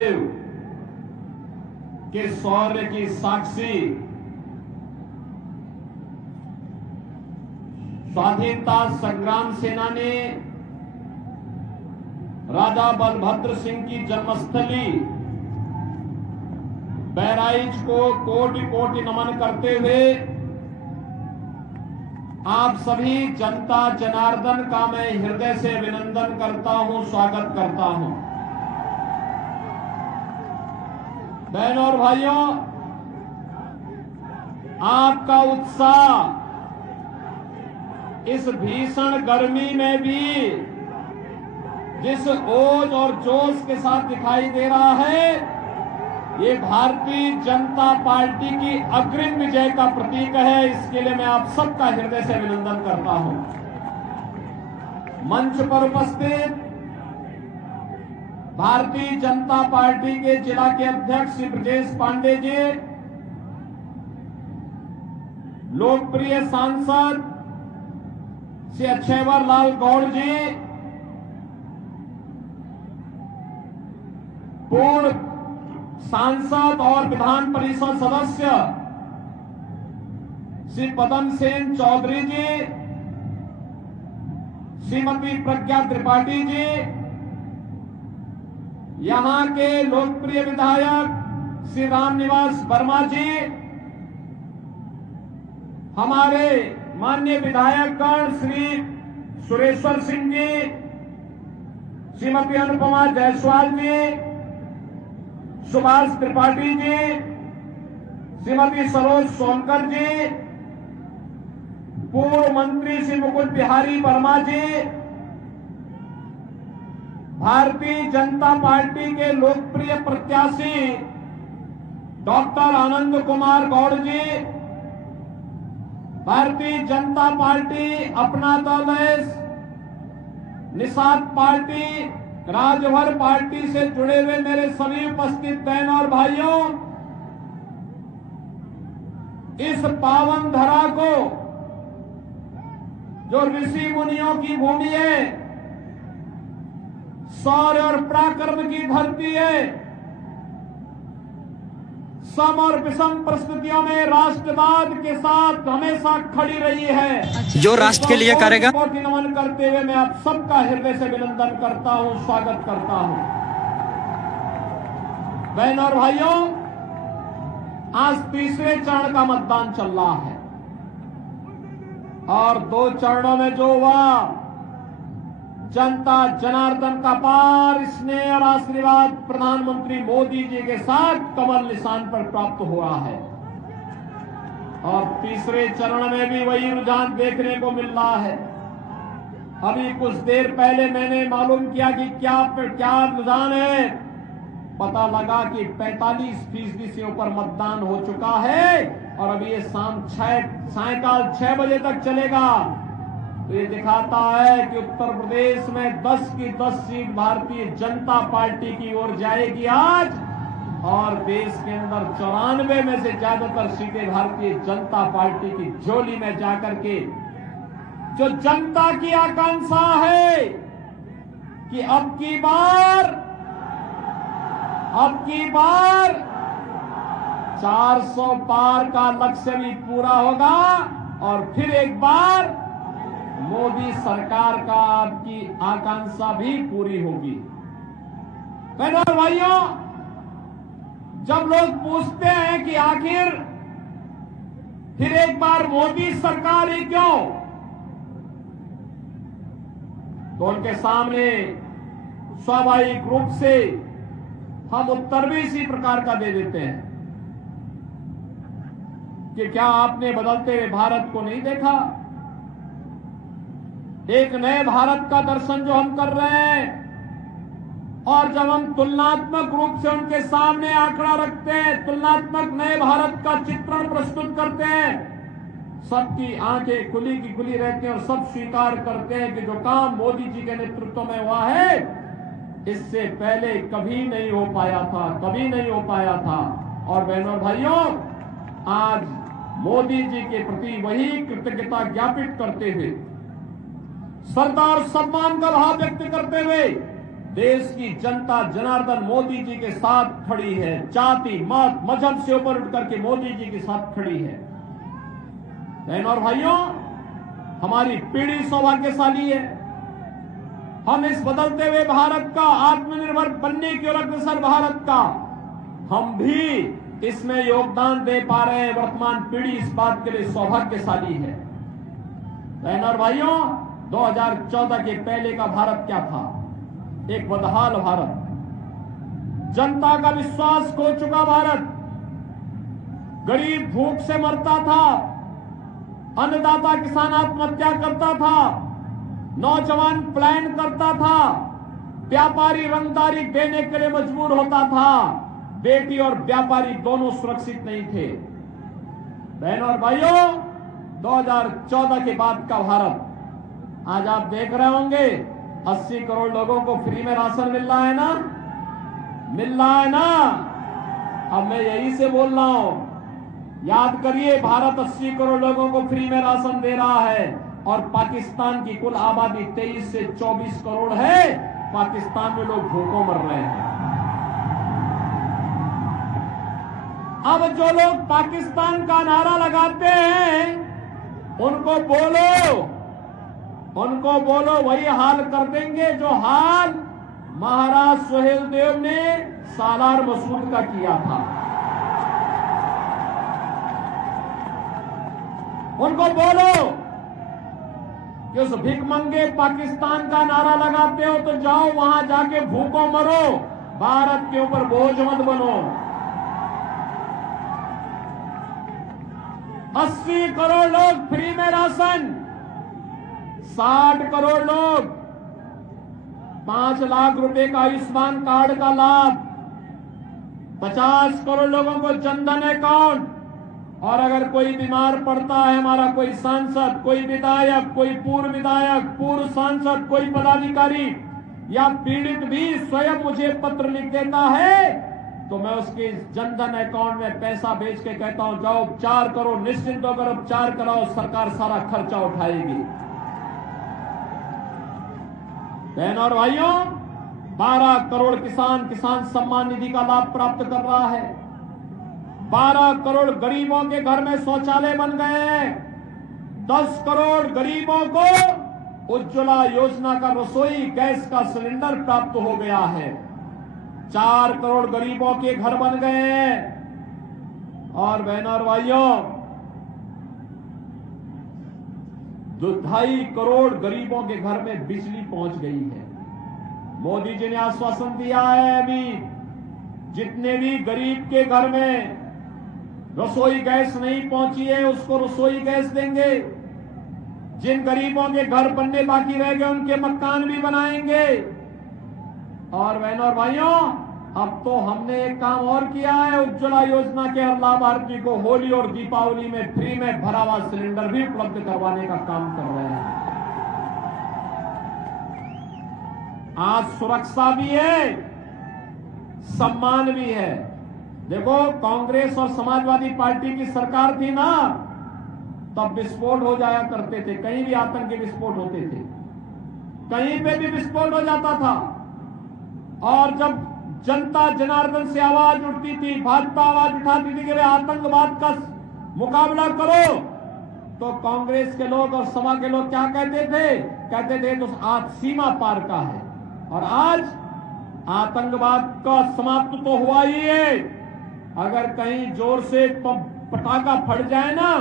के शौर्य की साक्षी स्वाधीनता संग्राम सेनानी राजा बलभद्र सिंह की जन्मस्थली बहराइच को कोटि कोटि नमन करते हुए आप सभी जनता जनार्दन का मैं हृदय से अभिनंदन करता हूं, स्वागत करता हूं। बहनों और भाइयों, आपका उत्साह इस भीषण गर्मी में भी जिस ओज और जोश के साथ दिखाई दे रहा है, ये भारतीय जनता पार्टी की अग्रिम विजय का प्रतीक है। इसके लिए मैं आप सबका हृदय से अभिनंदन करता हूं। मंच पर उपस्थित भारतीय जनता पार्टी के जिला के अध्यक्ष श्री ब्रजेश पांडे जी, लोकप्रिय सांसद श्री अक्षयवर लाल गौड़ जी, पूर्व सांसद और विधान परिषद सदस्य श्री पदम सेन चौधरी जी, श्रीमती प्रज्ञा त्रिपाठी जी, यहां के लोकप्रिय विधायक श्री रामनिवास वर्मा जी, हमारे माननीय विधायकगण श्री सुरेश्वर सिंह जी, श्रीमती अनुपमा जायसवाल जी, सुभाष त्रिपाठी जी, श्रीमती सरोज सोनकर जी, पूर्व मंत्री श्री मुकुट बिहारी वर्मा जी, भारतीय जनता पार्टी के लोकप्रिय प्रत्याशी डॉक्टर आनंद कुमार गौड़ जी, भारतीय जनता पार्टी अपना दल है, निषाद पार्टी, राजभर पार्टी से जुड़े हुए मेरे सभी उपस्थित बहनों और भाइयों, इस पावन धरा को जो ऋषि मुनियों की भूमि है, शौर्य और पराक्रम की धरती है, सम और विषम परिस्थितियों में राष्ट्रवाद के साथ हमेशा खड़ी रही है, जो राष्ट्र के लिए करेगा। नमन करते हुए मैं आप सबका हृदय से अभिनंदन करता हूं, स्वागत करता हूं। बहनों और भाइयों, आज तीसरे चरण का मतदान चल रहा है और 2 चरणों में जो हुआ, जनता जनार्दन का पार स्नेह और आशीर्वाद प्रधानमंत्री मोदी जी के साथ कमल निशान पर प्राप्त हुआ है और तीसरे चरण में भी वही रुझान देखने को मिल रहा है। अभी कुछ देर पहले मैंने मालूम किया कि क्या रुझान है, पता लगा कि 45% से ऊपर मतदान हो चुका है और अभी ये सायंकाल 6 बजे तक चलेगा। तो ये दिखाता है कि उत्तर प्रदेश में 10 की 10 सीट भारतीय जनता पार्टी की ओर जाएगी आज, और देश के अंदर 94 में से ज्यादातर सीटें भारतीय जनता पार्टी की झोली में जाकर के जो जनता की आकांक्षा है कि अब की बार 400 पार का लक्ष्य भी पूरा होगा और फिर एक बार मोदी सरकार का आपकी आकांक्षा भी पूरी होगी। बहनों और भाइयों, जब लोग पूछते हैं कि आखिर फिर एक बार मोदी सरकार ही क्यों, तो उनके सामने स्वाभाविक रूप से हम उत्तर भी इसी प्रकार का दे देते हैं कि क्या आपने बदलते हुए भारत को नहीं देखा? एक नए भारत का दर्शन जो हम कर रहे हैं, और जब हम तुलनात्मक रूप से उनके सामने आंकड़ा रखते हैं, तुलनात्मक नए भारत का चित्रण प्रस्तुत करते हैं, सबकी आंखें खुली की खुली रहती हैं और सब स्वीकार करते हैं कि जो काम मोदी जी के नेतृत्व में हुआ है, इससे पहले कभी नहीं हो पाया था। और बहनों भाइयों, आज मोदी जी के प्रति वही कृतज्ञता ज्ञापित करते हुए, श्रद्धा और सम्मान का भाव व्यक्त करते हुए देश की जनता जनार्दन मोदी जी के साथ खड़ी है। जाति मत मजहब से ऊपर उठ करके मोदी जी के साथ खड़ी है। बहनों और भाइयों, हमारी पीढ़ी सौभाग्यशाली है। हम इस बदलते हुए भारत का, आत्मनिर्भर बनने की ओर अग्रसर भारत का, हम भी इसमें योगदान दे पा रहे हैं। वर्तमान पीढ़ी इस बात के लिए सौभाग्यशाली है। बहनों और भाइयों, 2014 के पहले का भारत क्या था? एक बदहाल भारत, जनता का विश्वास खो चुका भारत, गरीब भूख से मरता था, अन्नदाता किसान आत्महत्या करता था, नौजवान पलायन करता था, व्यापारी रंगदारी देने के लिए मजबूर होता था, बेटी और व्यापारी दोनों सुरक्षित नहीं थे। बहनों और भाइयों, 2014 के बाद का भारत, आज आप देख रहे होंगे 80 करोड़ लोगों को फ्री में राशन मिल रहा है ना, मिल रहा है ना। अब मैं यही से बोल रहा हूं, याद करिए, भारत 80 करोड़ लोगों को फ्री में राशन दे रहा है और पाकिस्तान की कुल आबादी 23 से 24 करोड़ है। पाकिस्तान में लोग भूखों मर रहे हैं। अब जो लोग पाकिस्तान का नारा लगाते हैं, उनको बोलो वही हाल कर देंगे जो हाल महाराज सुहेलदेव ने सालार मसूद का किया था। उनको बोलो कि उस भिखमंगे पाकिस्तान का नारा लगाते हो तो जाओ वहां जाके भूखों मरो, भारत के ऊपर बोझ मत बनो। 80 करोड़ लोग फ्री में राशन, 60 करोड़ लोग 5 लाख रुपए का आयुष्मान कार्ड का लाभ, 50 करोड़ लोगों को जनधन अकाउंट, और अगर कोई बीमार पड़ता है, हमारा कोई सांसद, कोई विधायक, कोई पूर्व विधायक, पूर्व सांसद, कोई पदाधिकारी या पीड़ित भी स्वयं मुझे पत्र लिख देता है, तो मैं उसके जनधन अकाउंट में पैसा भेज के कहता हूं जाओ उपचार करो, निश्चिंत होकर उपचार कराओ, सरकार सारा खर्चा उठाएगी। बहनों और भाइयों, 12 करोड़ किसान सम्मान निधि का लाभ प्राप्त कर रहा है। 12 करोड़ गरीबों के घर में शौचालय बन गए हैं। 10 करोड़ गरीबों को उज्ज्वला योजना का रसोई गैस का सिलेंडर प्राप्त हो गया है। 4 करोड़ गरीबों के घर बन गए हैं। और बहनों और भाइयों, 2.5 करोड़ गरीबों के घर में बिजली पहुंच गई है। मोदी जी ने आश्वासन दिया है, अभी जितने भी गरीब के घर में रसोई गैस नहीं पहुंची है उसको रसोई गैस देंगे। जिन गरीबों के घर बनने बाकी रह गए उनके मकान भी बनाएंगे। और बहनों और भाइयों, अब तो हमने एक काम और किया है, उज्ज्वला योजना के हर लाभार्थी को होली और दीपावली में फ्री में भरा हुआ सिलेंडर भी उपलब्ध करवाने का काम कर रहे हैं। आज सुरक्षा भी है, सम्मान भी है। देखो, कांग्रेस और समाजवादी पार्टी की सरकार थी ना, तब विस्फोट हो जाया करते थे, कहीं भी आतंकी विस्फोट होते थे, कहीं पे भी विस्फोट हो जाता था। और जब जनता जनार्दन से आवाज उठती थी, भाजपा आवाज उठाती थी कि वे आतंकवाद का मुकाबला करो, तो कांग्रेस के लोग और सपा के लोग क्या कहते थे? कहते थे तो आज सीमा पार का है। और आज आतंकवाद का समाप्त तो हुआ ही है। अगर कहीं जोर से पटाखा फट जाए ना,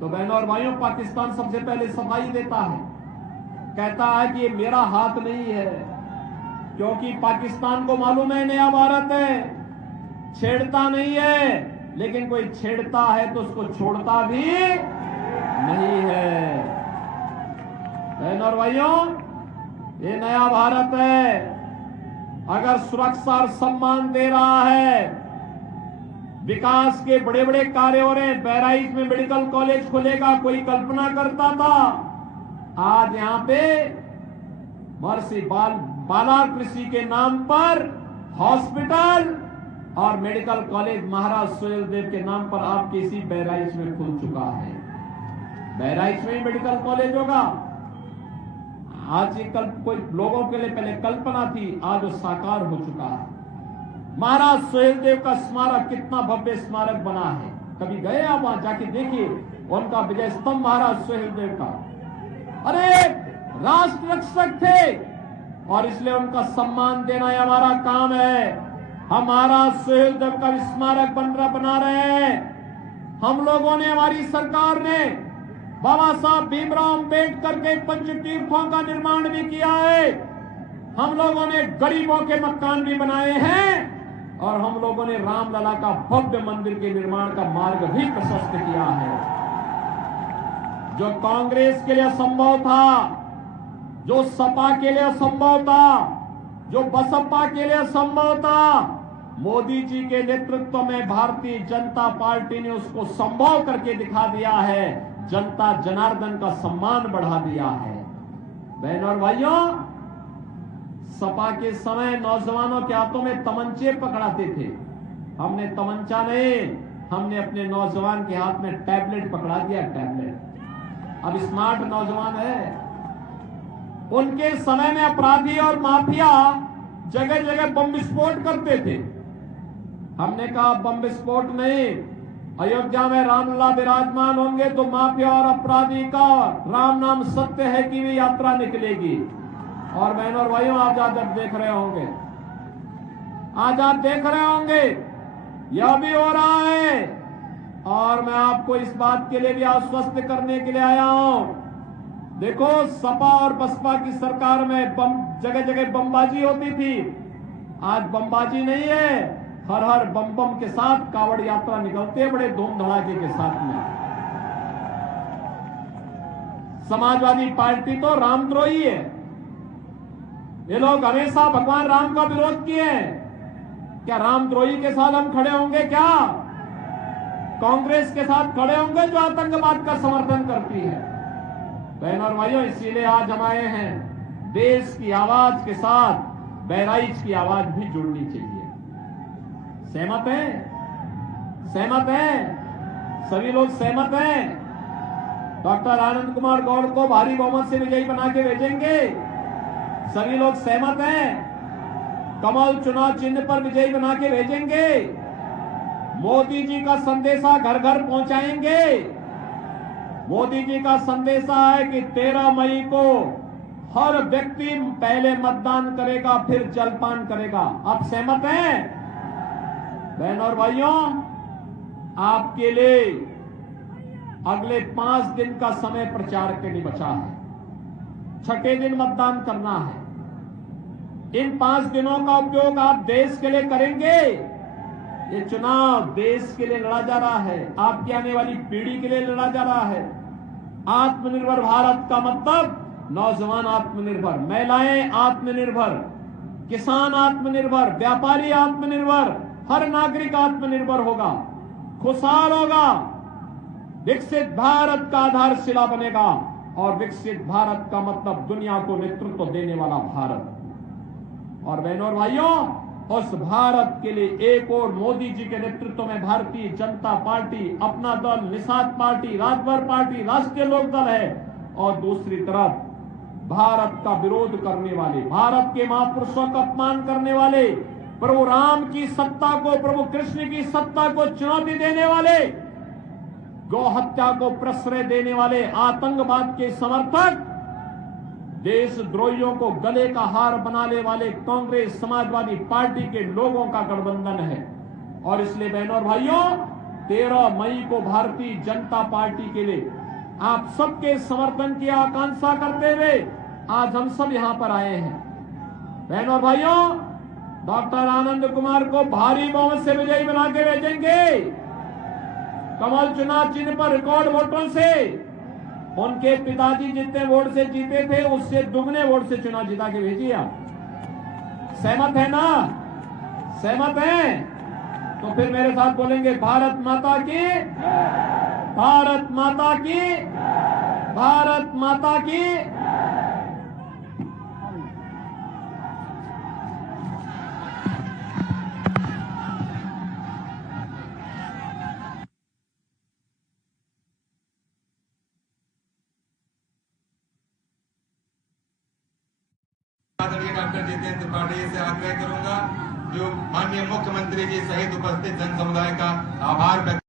तो बहनों और भाइयों, पाकिस्तान सबसे पहले सफाई देता है, कहता है कि ये मेरा हाथ नहीं है, क्योंकि पाकिस्तान को मालूम है नया भारत है, छेड़ता नहीं है, लेकिन कोई छेड़ता है तो उसको छोड़ता भी नहीं है। बहनों और भाइयों, ये नया भारत है। अगर सुरक्षा और सम्मान दे रहा है, विकास के बड़े बड़े कार्य हो रहे हैं, बहराइच में मेडिकल कॉलेज खुलेगा, कोई कल्पना करता था? आज यहां पे महर्षि बाला कृषि के नाम पर हॉस्पिटल और मेडिकल कॉलेज महाराज सुहेलदेव के नाम पर आपके इसी बहराइच में खुल चुका है। बहराइच में ही मेडिकल कॉलेज होगा। आज ये कोई लोगों के लिए पहले कल्पना थी, आज वो साकार हो चुका है। महाराज सुहेलदेव का स्मारक कितना भव्य स्मारक बना है, कभी गए आप वहां जाके देखिए उनका विजय स्तंभ महाराज सुहेलदेव का। अरे राष्ट्र रक्षक थे और इसलिए उनका सम्मान देना ही हमारा काम है। हमारा सुहेलदेव का स्मारक बना रहे हैं हम लोगों ने, हमारी सरकार ने। बाबा साहब भीमराव अंबेडकर के पंचतीर्थों का निर्माण भी किया है। हम लोगों ने गरीबों के मकान भी बनाए हैं और हम लोगों ने रामलला का भव्य मंदिर के निर्माण का मार्ग भी प्रशस्त किया है। जो कांग्रेस के लिए असंभव था, जो सपा के लिए असंभव था, जो बसपा के लिए असंभव था, मोदी जी के नेतृत्व में भारतीय जनता पार्टी ने उसको संभव करके दिखा दिया है। जनता जनार्दन का सम्मान बढ़ा दिया है। बहनों और भाइयों, सपा के समय नौजवानों के हाथों में तमंचे पकड़ाते थे, हमने तमंचा नहीं, हमने अपने नौजवान के हाथ में टैबलेट पकड़ा दिया। टैबलेट अब स्मार्ट नौजवान है। उनके समय में अपराधी और माफिया जगह जगह बम विस्फोट करते थे। हमने कहा बम विस्फोट नहीं, अयोध्या में रामलला विराजमान होंगे तो माफिया और अपराधी का राम नाम सत्य है की भी यात्रा निकलेगी। और बहनों और भाइयों, आज आप देख रहे होंगे, आज आप देख रहे होंगे यह भी हो रहा है। और मैं आपको इस बात के लिए भी आश्वस्त करने के लिए आया हूं। देखो, सपा और बसपा की सरकार में जगह जगह बमबाजी होती थी, आज बमबाजी नहीं है। हर हर बम बम के साथ कावड़ यात्रा निकलती है, बड़े धूम धड़ाके के साथ में। समाजवादी पार्टी तो रामद्रोही है। ये लोग हमेशा भगवान राम का विरोध किए हैं। क्या रामद्रोही के साथ हम खड़े होंगे? क्या कांग्रेस के साथ खड़े होंगे जो आतंकवाद का समर्थन करती है? बहनों और भाइयों, इसीलिए आज हम आए हैं। देश की आवाज के साथ बहराइच की आवाज भी जुड़नी चाहिए। सहमत हैं? सहमत हैं? सभी लोग सहमत हैं? डॉक्टर आनंद कुमार गौड़ को भारी बहुमत से विजयी बना के भेजेंगे। सभी लोग सहमत हैं? कमल चुनाव चिन्ह पर विजयी बना के भेजेंगे। मोदी जी का संदेशा घर घर पहुंचाएंगे। मोदी जी का संदेशा है कि 13 मई को हर व्यक्ति पहले मतदान करेगा, फिर जलपान करेगा। आप सहमत हैं? बहनों और भाइयों, आपके लिए अगले 5 दिन का समय प्रचार के लिए बचा है। छठे दिन मतदान करना है। इन 5 दिनों का उपयोग आप देश के लिए करेंगे। ये चुनाव देश के लिए लड़ा जा रहा है, आपकी आने वाली पीढ़ी के लिए लड़ा जा रहा है। आत्मनिर्भर भारत का मतलब नौजवान आत्मनिर्भर, महिलाएं आत्मनिर्भर, किसान आत्मनिर्भर, व्यापारी आत्मनिर्भर, हर नागरिक आत्मनिर्भर होगा, खुशहाल होगा, विकसित भारत का आधारशिला बनेगा। और विकसित भारत का मतलब दुनिया को नेतृत्व देने वाला भारत। और बहनों और भाइयों, उस भारत के लिए एक और मोदी जी के नेतृत्व में भारतीय जनता पार्टी, अपना दल, निषाद पार्टी, राजभर पार्टी, राष्ट्रीय लोक दल है, और दूसरी तरफ भारत का विरोध करने वाले, भारत के महापुरुषों का अपमान करने वाले, प्रभु राम की सत्ता को, प्रभु कृष्ण की सत्ता को चुनौती देने वाले, गौ हत्या को प्रश्रय देने वाले, आतंकवाद के समर्थक, देशद्रोहियों को गले का हार बनाने वाले कांग्रेस समाजवादी पार्टी के लोगों का गठबंधन है। और इसलिए बहनों और भाइयों, 13 मई को भारतीय जनता पार्टी के लिए आप सबके समर्थन की आकांक्षा करते हुए आज हम सब यहां पर आए हैं। बहनों और भाइयों, डॉक्टर आनंद कुमार को भारी बहुमत से विजयी बना के भेजेंगे। कमल चुनाव चिन्ह पर रिकॉर्ड वोटों से, उनके पिताजी जितने वोट से जीते थे उससे दुगने वोट से चुनाव जिता के भेजिए आप। सहमत है ना? सहमत है? तो फिर मेरे साथ बोलेंगे, भारत माता की, भारत माता की, भारत माता की। पार्टी से आग्रह करूंगा जो माननीय मुख्यमंत्री जी सहित उपस्थित जन समुदाय का आभार व्यक्त